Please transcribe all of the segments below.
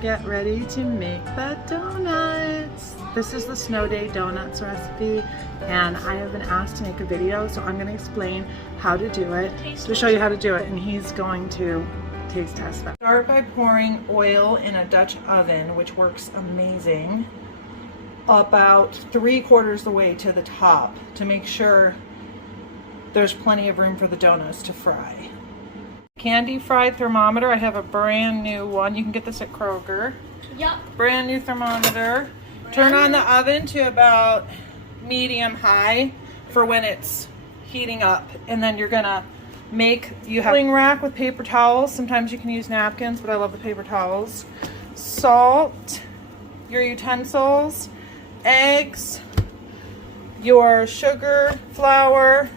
get ready to make the donuts. This is the snow day donuts recipe, and I have been asked to make a video, so I'm going to explain how to do it, to show you how to do it, and he's going to taste test that. Start by pouring oil in a Dutch oven, which works amazing, about 3/4 the way to the top to make sure there's plenty of room for the donuts to fry. Candy fried thermometer. I have a brand new one. You can get this at Kroger. Yep. Brand new thermometer. Turn on the oven to about medium high for when it's heating up. And then you're gonna make, you have a cooling rack with paper towels. Sometimes you can use napkins, but I love the paper towels. Salt, your utensils, eggs, your sugar, flour,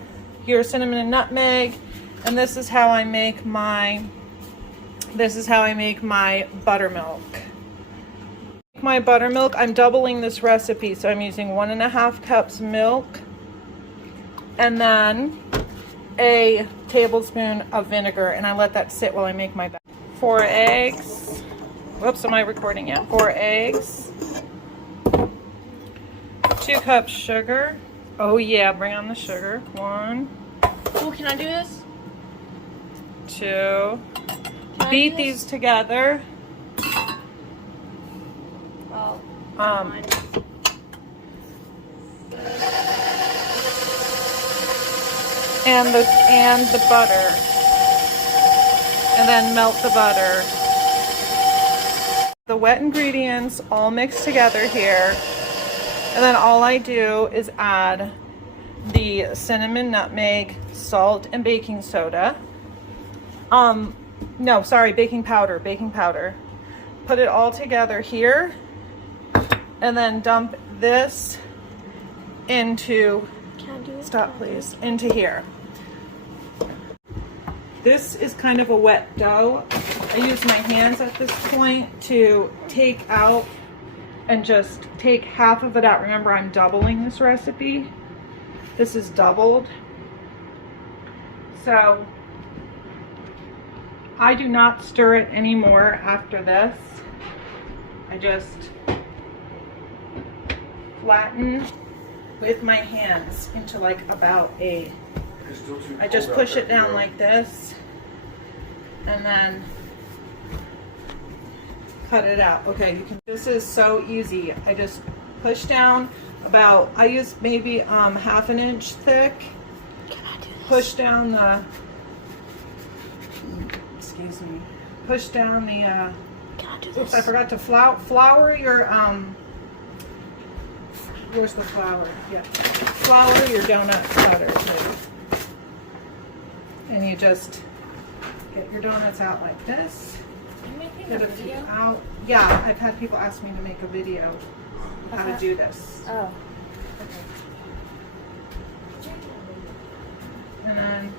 your cinnamon and nutmeg. And this is how I make my buttermilk. My buttermilk, I'm doubling this recipe, so I'm using 1.5 cups milk and then a tablespoon of vinegar, and I let that sit while I make my batter. 4 eggs. Whoops, am I recording yet? 4 eggs. 2 cups sugar. Oh yeah, bring on the sugar. 1. Oh, can I do this? 2. Beat these together. Oh. And the butter. And then melt the butter. The wet ingredients all mixed together here. And then all I do is add the cinnamon, nutmeg, salt, and baking soda. No, sorry, baking powder. Put it all together here, and then dump this into, stop please, into here. This is kind of a wet dough. I use my hands at this point to take out and just take half of it out. Remember, I'm doubling this recipe. This is doubled. So I do not stir it anymore after this. I just flatten with my hands into like about a, I just push it down like this and then cut it out. Okay, you can, this is so easy. I just push down about, I use maybe 1/2 inch thick. Can I do this? Push down the, excuse me, push down the, Can I do oops, this? I forgot to flour your, where's the flour? Yeah, flour your donut butter too. And you just get your donuts out like this. You're making Get a a few video? out. Yeah, I've had people ask me to make a video how to do this. Oh. And then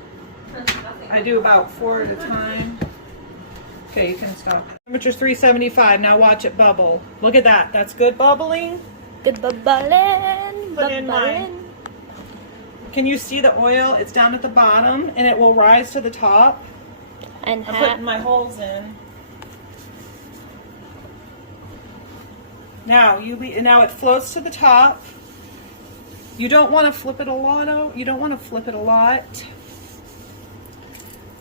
I do about 4 at a time. Okay, you can stop. Temperature's 375. Now watch it bubble. Look at that. That's good bubbling. Good bubbling. Put in mine. Can you see the oil? It's down at the bottom and it will rise to the top. And I'm putting my holes in. Now now it floats to the top. You don't want to flip it a lot.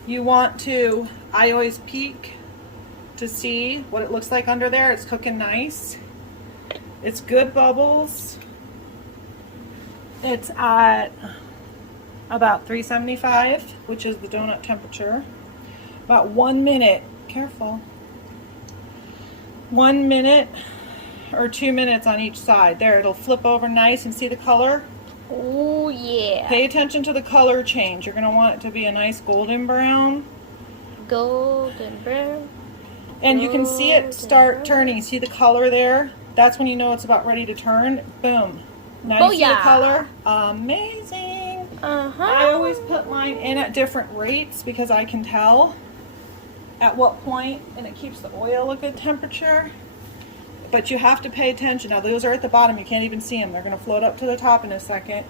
You want to, I always peek to see what it looks like under there. It's cooking nice. It's good bubbles. It's at about 375, which is the donut temperature. About 1 minute, careful. 1 minute or 2 minutes on each side. There, it'll flip over nice, and see the color? Oh yeah. Pay attention to the color change. You're gonna want it to be a nice golden brown. Golden brown. And you can see it start turning. See the color there? That's when you know it's about ready to turn. Boom. Now you see the color? Amazing. I always put mine in at different rates because I can tell at what point, and it keeps the oil a good temperature. But you have to pay attention. Now those are at the bottom. You can't even see them. They're going to float up to the top in a second.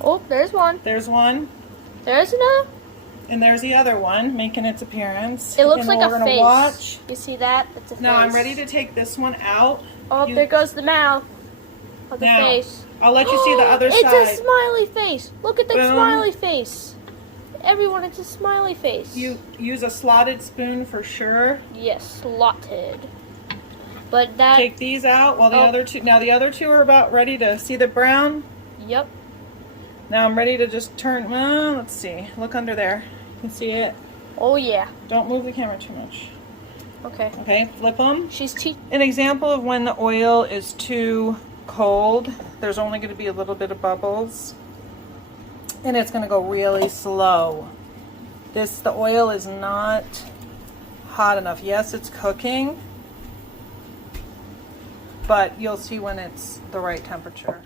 Oh, there's one. There's one. There's another. And there's the other one making its appearance. It looks And like we're a gonna face. Watch. You see that? It's a face. Now I'm ready to take this one out. Oh, there goes the mouth of the Now, face. I'll let you see the other it's side. It's a smiley face. Look at that Boom. smiley face. Everyone, it's a smiley face. You use a slotted spoon for sure. Yes, slotted. But that. Take these out while the Oh. other two. Now the other two are about ready to see the brown. Yep. Now I'm ready to just turn. Well, let's see. Look under there. You can see it. Oh yeah. Don't move the camera too much. Okay. Okay, flip them. She's An example of when the oil is too cold, there's only going to be a little bit of bubbles. And it's going to go really slow. The oil is not hot enough. Yes, it's cooking, but you'll see when it's the right temperature.